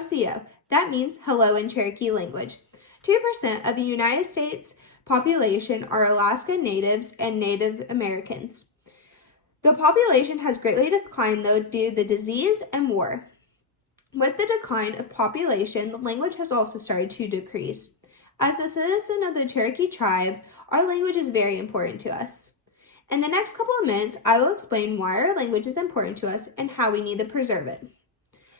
CO. That means hello in Cherokee language. 2% of the United States population are Alaska Natives and Native Americans. The population has greatly declined, though, due to the disease and war. With the decline of population, the language has also started to decrease. As a citizen of the Cherokee tribe, our language is very important to us. In the next couple of minutes, I will explain why our language is important to us and how we need to preserve it.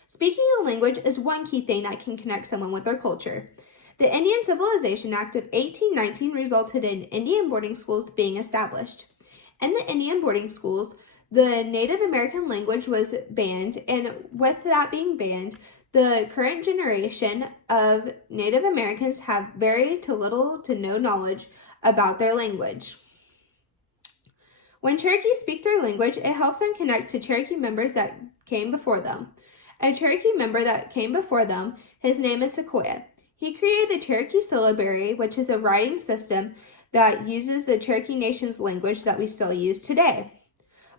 Speaking a language is one key thing that can connect someone with their culture. The Indian Civilization Act of 1819 resulted in Indian boarding schools being established. In the Indian boarding schools, the Native American language was banned, and with that being banned, the current generation of Native Americans have very little to no knowledge about their language. When Cherokee speak their language, it helps them connect to Cherokee members that came before them. A Cherokee member that came before them, his name is Sequoia. He created the Cherokee syllabary, which is a writing system that uses the Cherokee Nation's language that we still use today.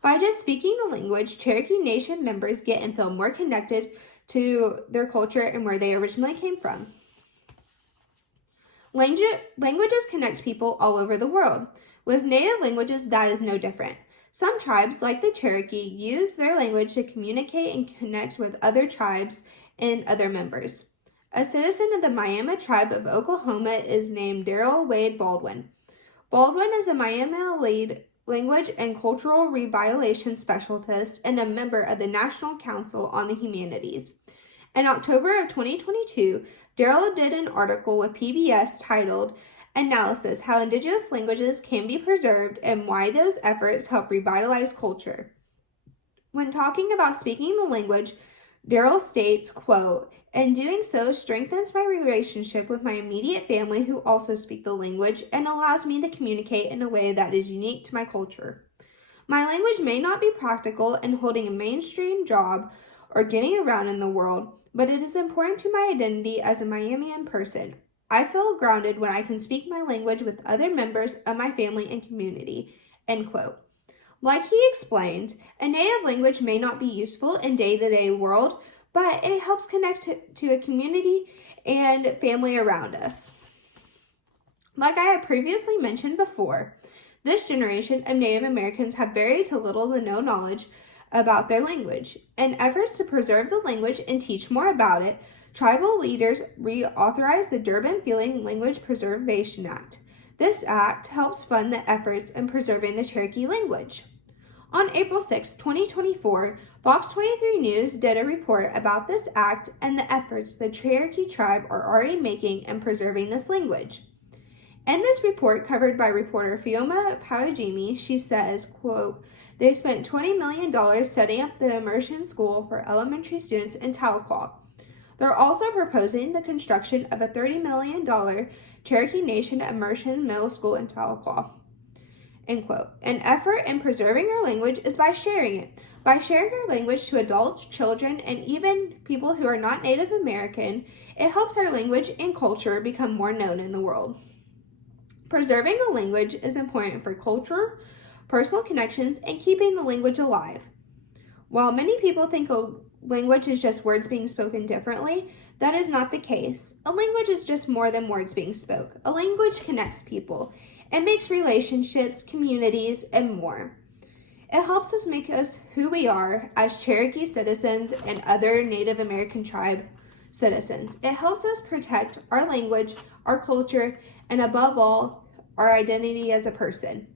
By just speaking the language, Cherokee Nation members get and feel more connected to their culture and where they originally came from. Languages connect people all over the world. With native languages, that is no different. Some tribes, like the Cherokee, use their language to communicate and connect with other tribes and other members. A citizen of the Miami tribe of Oklahoma is named Darrell Wade Baldwin. Baldwin is a Miami language and cultural revitalization specialist and a member of the National Council on the Humanities. In October of 2022, Darrell did an article with PBS titled Analysis: How Indigenous Languages Can Be Preserved and Why Those Efforts Help Revitalize Culture. When talking about speaking the language, Darrell states, quote, "In doing so strengthens my relationship with my immediate family who also speak the language and allows me to communicate in a way that is unique to my culture. My language may not be practical in holding a mainstream job or getting around in the world, but it is important to my identity as a Miamian person. I feel grounded when I can speak my language with other members of my family and community," end quote. Like he explained, a native language may not be useful in day-to-day world, but it helps connect to a community and family around us. Like I had previously mentioned before, this generation of Native Americans have very little to no knowledge about their language. In efforts to preserve the language and teach more about it, tribal leaders reauthorized the Durban-Feeling Language Preservation Act. This act helps fund the efforts in preserving the Cherokee language. On April 6, 2024, Fox 23 News did a report about this act and the efforts the Cherokee tribe are already making in preserving this language. In this report, covered by reporter Fiona Pawajimi, she says, quote, "They spent $20 million setting up the immersion school for elementary students in Tahlequah. They're also proposing the construction of a $30 million Cherokee Nation immersion middle school in Tahlequah." End quote. An effort in preserving our language is by sharing it. By sharing our language to adults, children, and even people who are not Native American, it helps our language and culture become more known in the world. Preserving a language is important for culture, personal connections, and keeping the language alive. While many people think a language is just words being spoken differently, that is not the case. A language is just more than words being spoken. A language connects people. It makes relationships, communities, and more. It helps us make us who we are as Cherokee citizens and other Native American tribe citizens. It helps us protect our language, our culture, and above all, our identity as a person.